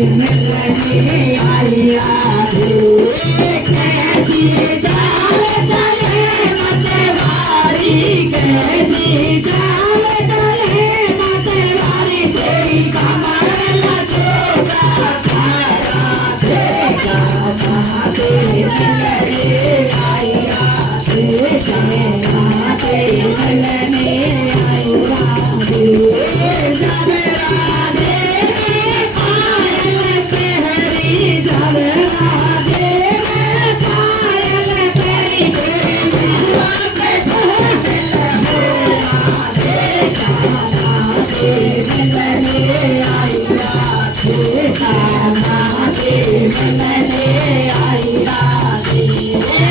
मिलने आई राधे कैसी चाल चले मतवारी कैसी चाल चले मतवारी तेरी कमर लचोगा सारा देखा राधे मिलने आई राधे राधे मिलने आई राधे जब राधे पायल पहरी जब राधे पायल पहरी मिलने आई राधे मिलने आई राधे